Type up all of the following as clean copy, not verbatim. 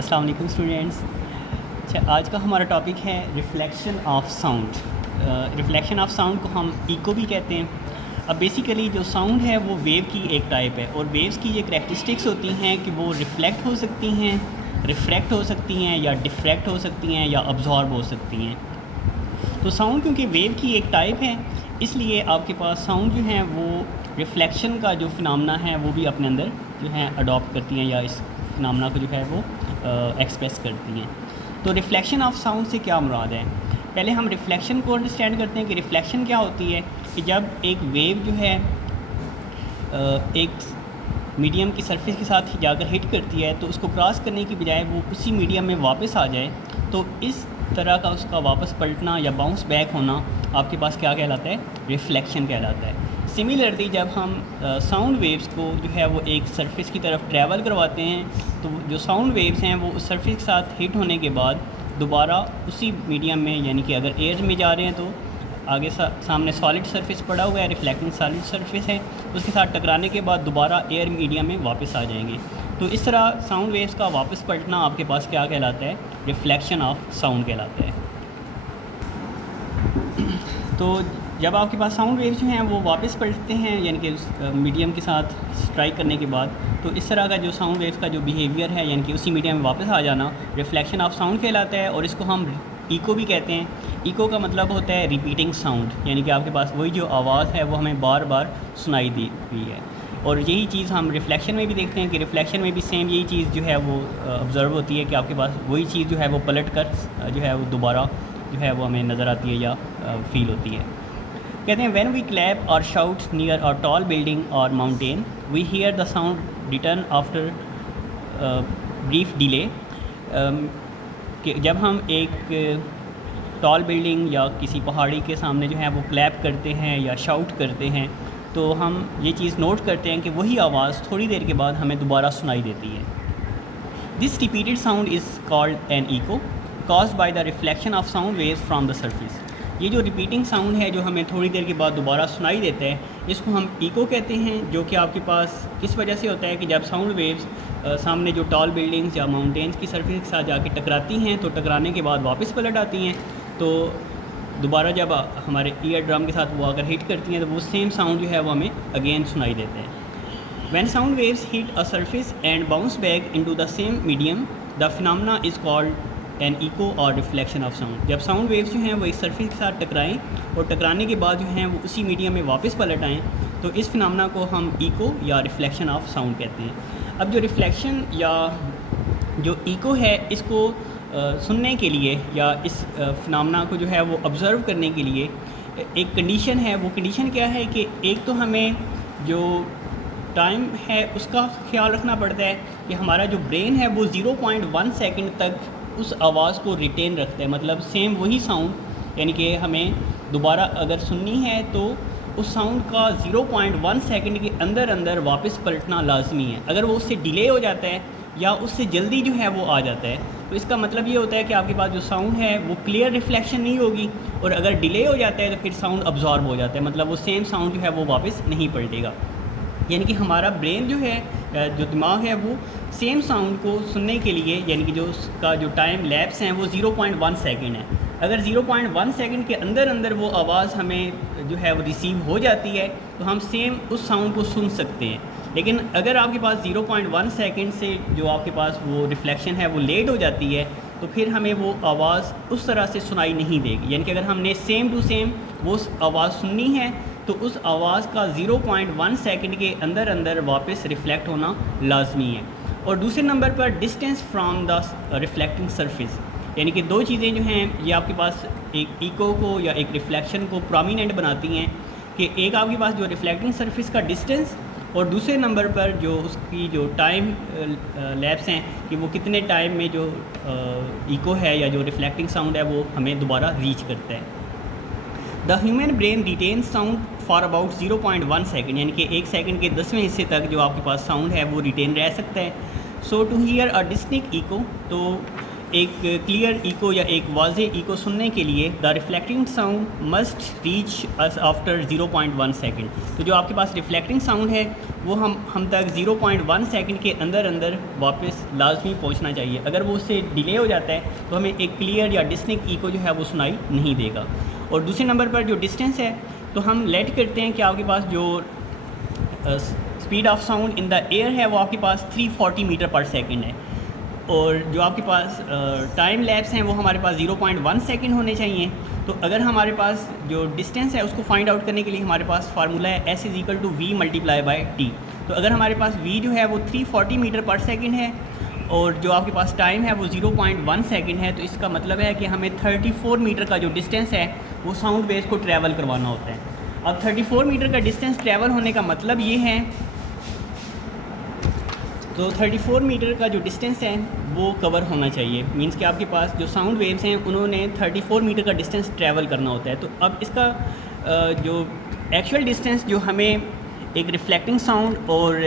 अस्सलाम वालेकुम स्टूडेंट्स। अच्छा, आज का हमारा टॉपिक है reflection of sound. Reflection of sound को हम इको भी कहते हैं। अब बेसिकली जो साउंड है वो वेव की एक टाइप है और वेव्स की ये करैक्टरिस्टिक्स होती हैं कि वो रिफ्लेक्ट हो सकती हैं, रिफ्रैक्ट हो सकती हैं या डिफ्रैक्ट हो सकती हैं या अब्जॉर्ब हो सकती हैं। तो साउंड क्योंकि वेव की एक टाइप है, इसलिए आपके पास साउंड जो है वो रिफ्लेक्शन का जो फिनोमेना है वो भी अपने अंदर जो है अडॉप्ट करती हैं या इस फिनोमेना को जो है वो एक्सप्रेस करती हैं। तो रिफ्लेक्शन ऑफ साउंड से क्या मुराद है? पहले हम रिफ्लेक्शन को अंडरस्टैंड करते हैं कि रिफ्लेक्शन क्या होती है। कि जब एक वेव जो है एक मीडियम की सरफेस के साथ जाकर हिट करती है तो उसको क्रॉस करने की बजाय वो उसी मीडियम में वापस आ जाए, तो इस तरह का उसका वापस पलटना या बाउंस बैक होना आपके पास क्या कहलाता है? रिफ्लेक्शन कहलाता है। सिमिलरली जब हम साउंड वेव्स को जो है वो एक सरफेस की तरफ ट्रैवल करवाते हैं, तो जो साउंड वेव्स हैं वो उस सरफेस के साथ हिट होने के बाद दोबारा उसी मीडियम में, यानी कि अगर एयर में जा रहे हैं तो आगे सामने सॉलिड सरफेस पड़ा हुआ है, रिफ्लेक्टिंग सॉलिड सरफेस है, उसके साथ टकराने के बाद दोबारा एयर मीडियम में वापस आ जाएंगे। तो इस तरह साउंड वेव्स का वापस पलटना आपके पास क्या कहलाता है? रिफ्लेक्शन ऑफ साउंड कहलाता है। तो जब आपके पास साउंड वेव्स जो हैं वो वापस पलटते हैं, यानी कि मीडियम के साथ स्ट्राइक करने के बाद, तो इस तरह का जो साउंड वेव्स का जो बिहेवियर है, यानी कि उसी मीडियम में वापस आ जाना, रिफ्लेक्शन ऑफ साउंड कहलाता है। और इसको हम इको भी कहते हैं। इको का मतलब होता है रिपीटिंग साउंड, यानी कि आपके पास वही जो आवाज़ है वो हमें बार बार सुनाई दी हुई है। और यही चीज़ हम रिफ्लेक्शन में भी देखते हैं कि रिफ्लेक्शन में भी सेम यही चीज़ जो है वो ऑब्ज़र्व होती है कि आपके पास वही चीज़ जो है वो पलट कर जो है वो दोबारा जो है वो हमें नज़र आती है या फील होती है। कहते हैं व्हेन वी क्लैप और shout near a tall building और mountain we hear the sound return after brief delay. कि जब हम एक टॉल बिल्डिंग या किसी पहाड़ी के सामने जो है वो क्लैप करते हैं या शाउट करते हैं, तो हम ये चीज़ नोट करते हैं कि वही आवाज़ थोड़ी देर के बाद हमें दोबारा सुनाई देती है। This repeated sound is called an echo caused by the reflection of sound waves from the surface। ये जो रिपीटिंग साउंड है जो हमें थोड़ी देर के बाद दोबारा सुनाई देता है, इसको हम इको कहते हैं। जो कि आपके पास किस वजह से होता है कि जब साउंड वेव्स सामने जो टॉल बिल्डिंग्स या माउंटेन्स की सरफेस के साथ जाके टकराती हैं, तो टकराने के बाद वापस पलट आती हैं, तो दोबारा जब हमारे ईयर ड्रम के साथ वो अगर हिट करती हैं तो वो सेम साउंड जो है वो हमें अगेन सुनाई देते हैं। When sound waves hit a surface and bounce back into the same medium, the phenomena is called an echo और रिफ्लेक्शन ऑफ साउंड। जब साउंड वेव्स जो हैं वो एक सरफेस के साथ टकराएं और टकराने के बाद जो हैं वो उसी मीडियम में वापस पलट आएँ, तो इस फिनोमेना को हम इको या रिफ्लेक्शन ऑफ साउंड कहते हैं। अब जो रिफ्लेक्शन या जो इको है, इसको सुनने के लिए या इस फिनोमेना को जो है वो ऑब्ज़र्व करने के लिए एक कंडीशन है। वो कंडीशन क्या है कि एक तो हमें जो टाइम है उसका ख्याल रखना पड़ता है कि हमारा जो ब्रेन है वो 0.1 सेकंड तक उस आवाज़ को रिटेन रखता है। मतलब सेम वही साउंड, यानी कि हमें दोबारा अगर सुननी है तो उस साउंड का 0.1 सेकंड के अंदर अंदर वापस पलटना लाजमी है। अगर वो उससे डिले हो जाता है या उससे जल्दी जो है वो आ जाता है, तो इसका मतलब ये होता है कि आपके पास जो साउंड है वो क्लियर रिफ्लेक्शन नहीं होगी, और अगर डिले हो जाता है तो फिर साउंड अब्जॉर्ब हो जाता है, मतलब वो सेम साउंड जो है वो वापस नहीं पलटेगा। यानी कि हमारा ब्रेन जो है, जो दिमाग है, वो सेम साउंड को सुनने के लिए, यानी कि जो उसका जो टाइम लैप्स हैं वो 0.1 सेकंड है। अगर 0.1 सेकंड के अंदर अंदर वो आवाज़ हमें जो है वो रिसीव हो जाती है तो हम सेम उस साउंड को सुन सकते हैं। लेकिन अगर आपके पास 0.1 सेकंड से जो आपके पास वो रिफ्लेक्शन है वो लेट हो जाती है, तो फिर हमें वो आवाज़ उस तरह से सुनाई नहीं देगी। यानी कि अगर हमने सेम टू सेम वो आवाज़ सुननी है तो उस आवाज़ का 0.1 सेकंड के अंदर अंदर वापस रिफ़्लेक्ट होना लाजमी है। और दूसरे नंबर पर distance from the reflecting surface, यानी कि दो चीज़ें जो हैं ये आपके पास एक इको को या एक रिफ्लेक्शन को प्रोमिनेंट बनाती हैं। कि एक आपके पास जो रिफ्लेक्टिंग सरफेस का डिस्टेंस, और दूसरे नंबर पर जो उसकी जो टाइम लैप्स हैं कि वो कितने टाइम में जो इको है या जो रिफ्लेक्टिंग साउंड है वो हमें दोबारा रीच करता है। The human brain retain sound for about 0.1 second, यानी कि 1 सेकंड के 10वें हिस्से तक जो आपके पास साउंड है वो रिटेन रह सकता है। So to hear a distinct echo, तो एक क्लियर इको या एक वाज़े इको सुनने के लिए the reflecting sound must reach us after 0.1 second. तो जो आपके पास रिफ्लेक्टिंग साउंड है वो हम तक 0.1 सेकेंड के अंदर अंदर वापस लाजमी पहुंचना चाहिए। अगर वो उससे डिले हो जाता है तो हमें एक क्लियर या डिस्टिंक्ट इको जो है वो सुनाई नहीं देगा। और दूसरे नंबर पर जो डिस्टेंस है तो हम लेट करते हैं कि आपके पास जो speed of sound in the air है वो आपके पास 340 मीटर पर सेकेंड है, और जो आपके पास टाइम लैप्स हैं वो हमारे पास 0.1 सेकेंड होने चाहिए। तो अगर हमारे पास जो डिस्टेंस है उसको फाइंड आउट करने के लिए हमारे पास फार्मूला है S=V×T। तो अगर हमारे पास V जो है वो 340 मीटर पर सेकेंड है और जो आपके पास टाइम है वो 0.1 सेकेंड है, तो इसका मतलब है कि हमें 34 मीटर का जो डिस्टेंस है वो साउंड वेव्स को ट्रैवल करवाना होता है। अब 34 मीटर का डिस्टेंस ट्रैवल होने का मतलब ये है, तो 34 मीटर का जो डिस्टेंस है वो कवर होना चाहिए। मींस कि आपके पास जो साउंड वेव्स हैं उन्होंने 34 मीटर का डिस्टेंस ट्रैवल करना होता है। तो अब इसका जो एक्चुअल डिस्टेंस जो हमें एक रिफ्लेक्टिंग साउंड और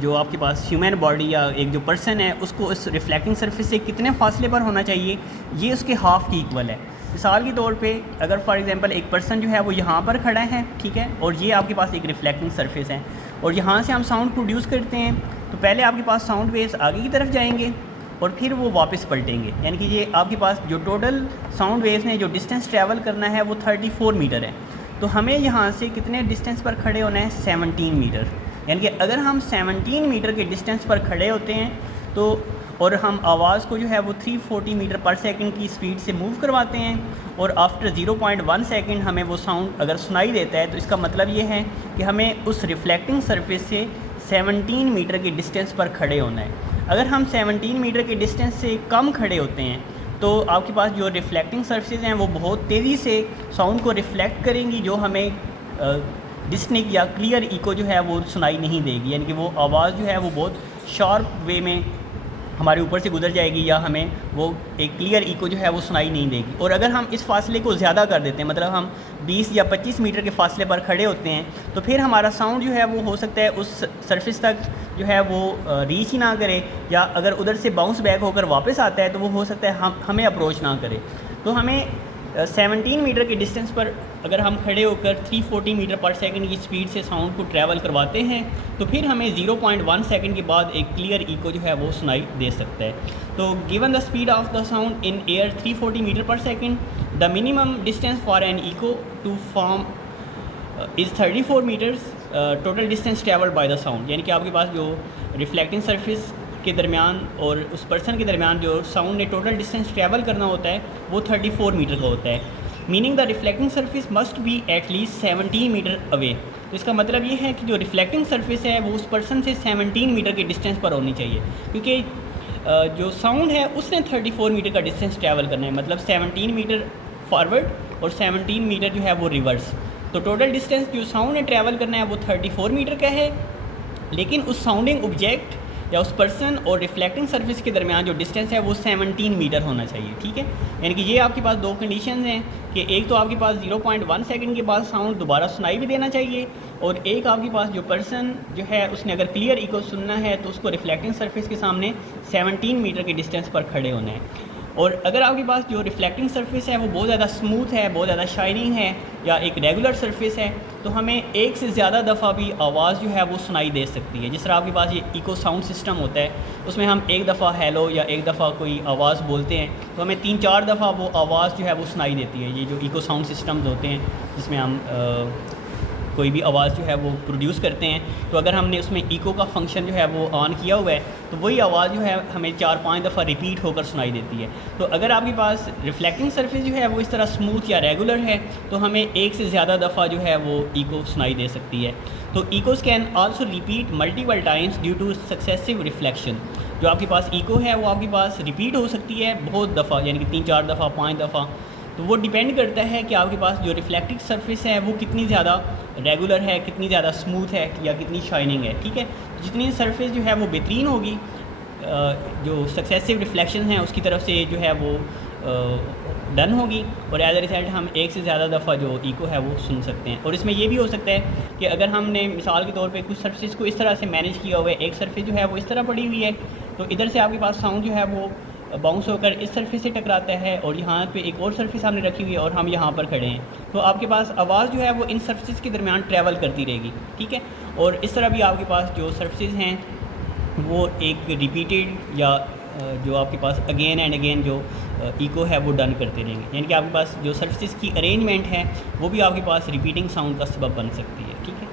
जो आपके पास ह्यूमन बॉडी या एक जो पर्सन है उसको इस रिफ्लेक्टिंग सरफेस से कितने फासले पर होना चाहिए, ये उसके हाफ़ की इक्वल है। मिसाल के तौर पे अगर फॉर एग्जांपल एक पर्सन जो है वो यहाँ पर खड़ा है, ठीक है, और ये आपके पास एक रिफ्लेक्टिंग सरफेस है और यहाँ से हम साउंड प्रोड्यूस करते हैं, तो पहले आपके पास साउंड वेव्स आगे की तरफ जाएंगे और फिर वो वापस पलटेंगे। यानी कि ये आपके पास जो टोटल साउंड वेव्स ने जो डिस्टेंस ट्रैवल करना है वो 34 मीटर है। तो हमें यहाँ से कितने डिस्टेंस पर खड़े होना है, 17 मीटर। यानी कि अगर हम 17 मीटर के डिस्टेंस पर खड़े होते हैं तो और हम आवाज़ को जो है वो 340 मीटर पर सेकंड की स्पीड से मूव करवाते हैं और आफ्टर 0.1 सेकंड हमें वो साउंड अगर सुनाई देता है, तो इसका मतलब ये है कि हमें उस रिफ्लेक्टिंग सरफेस से 17 मीटर के डिस्टेंस पर खड़े होना है। अगर हम 17 मीटर के डिस्टेंस से कम खड़े होते हैं तो आपके पास जो रिफ्लेक्टिंग सरफेस हैं वो बहुत तेज़ी से साउंड को रिफ्लेक्ट करेंगी, जो हमें डिस्टिंक्ट या क्लियर इको जो है वो सुनाई नहीं देगी। यानी कि वो आवाज़ जो है वो बहुत शार्प वे में हमारे ऊपर से गुजर जाएगी या हमें वो एक क्लियर इको जो है वो सुनाई नहीं देगी। और अगर हम इस फासले को ज़्यादा कर देते हैं, मतलब हम 20 या 25 मीटर के फासले पर खड़े होते हैं, तो फिर हमारा साउंड जो है वो हो सकता है उस सरफेस तक जो है वो रीच ही ना करे, या अगर उधर से बाउंस बैक होकर वापस आता है तो वो हो सकता है हमें अप्रोच ना करे। तो हमें 17 मीटर के डिस्टेंस पर अगर हम खड़े होकर 340 मीटर पर सेकंड की स्पीड से साउंड को ट्रैवल करवाते हैं तो फिर हमें 0.1 सेकंड के बाद एक क्लियर इको जो है वो सुनाई दे सकता है। तो given the speed of the sound in air 340 metre per second, the minimum distance for an echo to form is 34 metres total distance travelled by the sound. यानी कि आपके पास जो रिफ्लेक्टिंग सरफेस के दरमियान और उस पर्सन के दरमियान जो साउंड ने टोटल डिस्टेंस ट्रैवल करना होता है वो 34 मीटर का होता है। Meaning the reflecting surface must be at least 17 metre away. तो इसका मतलब ये है कि जो रिफ्लेक्टिंग सरफेस है वो उस पर्सन से 17 मीटर के डिस्टेंस पर होनी चाहिए, क्योंकि जो साउंड है उसने 34 मीटर का डिस्टेंस ट्रैवल करना है, मतलब 17 मीटर फॉरवर्ड और 17 मीटर जो है वो रिवर्स। तो टोटल डिस्टेंस जो साउंड ने ट्रैवल करना है वो 34 मीटर का है, लेकिन उस साउंडिंग ऑब्जेक्ट या उस पर्सन और रिफ्लेक्टिंग सरफेस के दरमियान जो डिस्टेंस है वो 17 मीटर होना चाहिए, ठीक है। यानी कि ये आपके पास दो कंडीशन हैं कि एक तो आपके पास 0.1 सेकंड के बाद साउंड दोबारा सुनाई भी देना चाहिए, और एक आपके पास जो पर्सन जो है उसने अगर क्लियर इको सुनना है तो उसको रिफ्लेक्टिंग सरफेस के सामने 17 मीटर के डिस्टेंस पर खड़े होना है। और अगर आपके पास जो रिफ्लेक्टिंग सरफेस है वो बहुत ज़्यादा स्मूथ है, बहुत ज़्यादा शाइनिंग है या एक रेगुलर सरफेस है, तो हमें एक से ज़्यादा दफ़ा भी आवाज़ जो है वो सुनाई दे सकती है। जिस तरह आपके पास ये इको साउंड सिस्टम होता है उसमें हम एक दफ़ा हेलो या एक दफ़ा कोई आवाज़ बोलते हैं तो हमें 3-4 दफ़ा वो आवाज़ जो है वो सुनाई देती है। ये जो इको साउंड सिस्टम्स होते हैं जिसमें हम कोई भी आवाज़ जो है वो प्रोड्यूस करते हैं, तो अगर हमने उसमें इको का फंक्शन जो है वो ऑन किया हुआ है तो वही आवाज़ जो है हमें 4-5 दफ़ा रिपीट होकर सुनाई देती है। तो अगर आपके पास रिफ्लेक्टिंग सरफेस जो है वो इस तरह स्मूथ या रेगुलर है तो हमें एक से ज़्यादा दफ़ा जो है वो इको सुनाई दे सकती है। तो Eeco can also repeat multiple times due two successive reflection. जो आपके पास इको है वो आपके पास रिपीट हो सकती है बहुत दफ़ा, यानी कि 3-4 दफ़ा 5 दफ़ा। तो वो डिपेंड करता है कि आपके पास जो रिफ्लेक्टिव सरफेस है वो कितनी ज़्यादा रेगुलर है, कितनी ज़्यादा स्मूथ है या कितनी शाइनिंग है, ठीक है। जितनी सरफेस जो है वो बेहतरीन होगी, जो सक्सेसिव रिफ्लेक्शन है उसकी तरफ से जो है वो डन होगी, और एज अ रिजल्ट हम एक से ज़्यादा दफ़ा जो इको है वो सुन सकते हैं। और इसमें ये भी हो सकता है कि अगर हमने मिसाल के तौर पे कुछ सरफेस को इस तरह से मैनेज किया हुआ है, एक सरफेस जो है वो इस तरह पड़ी हुई है तो इधर से आपके पास साउंड जो है वो बाउंस होकर इस सरफेस से टकराता है और यहाँ पे एक और सरफेस हमने रखी हुई है और हम यहाँ पर खड़े हैं, तो आपके पास आवाज़ जो है वो इन सरफेस के दरमियान ट्रैवल करती रहेगी, ठीक है। और इस तरह भी आपके पास जो सरफेस हैं वो एक रिपीटेड या जो आपके पास अगेन एंड अगेन जो इको है वो डन करते रहेंगे, यानी कि आपके पास जो सरफेस की अरेंजमेंट है वो भी आपके पास रिपीटिंग साउंड का सबब बन सकती है, ठीक है।